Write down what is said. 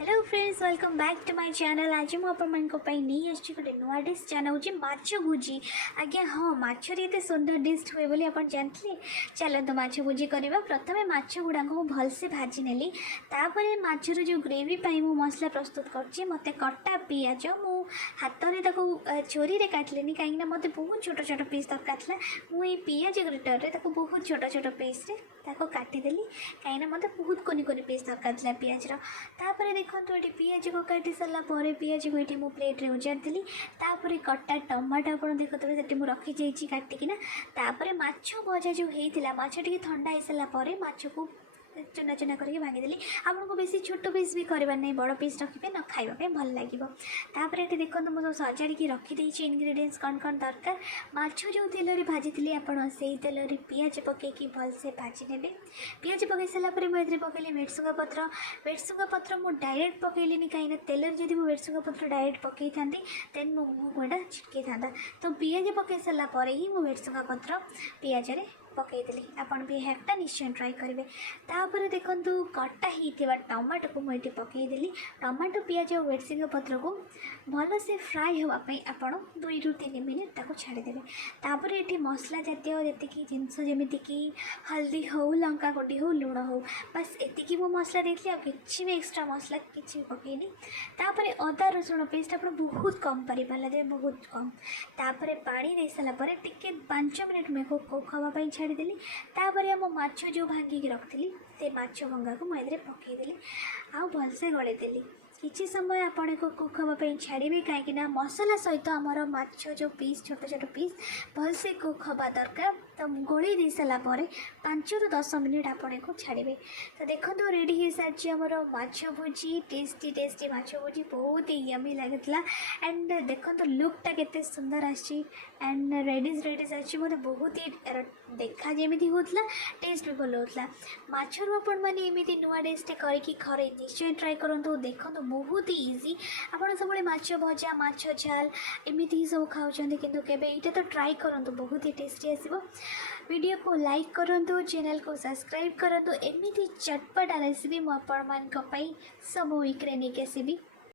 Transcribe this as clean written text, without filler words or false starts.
Hello friends welcome back to my channel. आज मुझे नहीं आसी गोटे नुआ डिश जाना माछ भुजी। आज्ञा हाँ माछरे एत सुंदर डिश हुए बोली आप जानते। चलते माछ भुजी करवा। प्रथम माछ गुड़ा भलसे भाजी नेली। तापर माछर जो ग्रेवी मु मसला प्रस्तुत कर मत कटा पिज मु हाथ में चोरी काटली कहीं मत बहुत छोट छोट पीस दरकार था। मुझे पिज ग्रेटर बहुत छोट छोट पीस काटिदेली कहीं मत बहुत कोनी कोनी पीस दरकार था पिजर। तापर देखो ये पिज को काटी सारापर पिज को ये प्लेट्रे उजाड़ी तापर कटा टमाटो आप देखुए से रखी जाइए काटिकिना। तापर माछ भजा जो होता माछ टे ठंडा हो सारापर माछ को चुना चुना करके भांगीदेली। आपको बेसी छोट पीस भी करवार नहीं बड़ पीस रखिए न खावाई भल लगे। तापर ये देखो मुझे सजाड़ी रखीदे इनग्रेडिएंट्स कौन कौन दरकार। माछ जो तेल भाजी थी आप तेल पिज पकईकि भलसे भाजी ने। पिज पकई सारापर मुझे पकईली भेटसुंगा पत्र। भेटसुंगा पत्र मुझे डायरेक्ट पकईली कहीं तेल जब मुझे भेटसुंगा पत्र डायरेक्ट पकई था देन मो मुँह को छिटकी था। तो पिज पकई सारापर ही मुझे भेटसुंगा पत्र पिजरे पकईदेली। आपन भी हैकटा निश्चय ट्राई करेंगे। तापर देखो कटा ही टमाटो को मुझे पकईदेली। टमाटो पिज और भेटसिंग पत्र को भल से फ्राए होगापी आपड़ 2 ରୁ 3 मिनिट छाड़देवे। तापर ये मसला जातीय जी जिनस जमीक हल्दी हो लंका गुंडी हो लुण हो बस एति मो मसला देती कि भी एक्सट्रा मसला किसी पकईनी। तापर अदा रसुण पेस्ट आप बहुत कम परिमाण लगे बहुत कम। तापर पानी दे सारापर टिके 5 मिनिट में कुक हाँवाई छाड़देली। तापर आम माछ जो भांगिक रखी से माछ भंगा को मुझे पकईदेली आ भलसे गलैदेली। किसी समय आपण को कुक हाँवाई छाड़े कहीं मसला सहित आमर माछ जो पीस छोट छोट पीस भलसे कुक हाँवा दरकार। तो गोली दे सारापर 5 ରୁ 10 मिनिट आपण को छाड़े। तो देखो रेडी हो सारी आमर माछ भुजी टेस्टी टेस्टी माछ भुजी बहुत ही यमी लगे। एंड देखो लुकटा केते सुंदर आसी एंड रेडिश रेडिश आसी मतलब बहुत ही देखा जमी होता टेस्ट भी भल होता। माछरू आपण मैंने एमती नुआ डिशटे करके घरे निश्चय ट्राए करूँ। देखो बहुत ही इजी आपड़ सब माछ भजा माछ झाल एमती ही सब खाऊँ किंतु केबे एटा तो ट्राई करूँ बहुत ही टेस्टी आसीबो। वीडियो को लाइक करूँ चैनल को सब्सक्राइब करूँ। एमती चटपटा रेसिपी मुझे सब वीक्रे नहीं आसबि।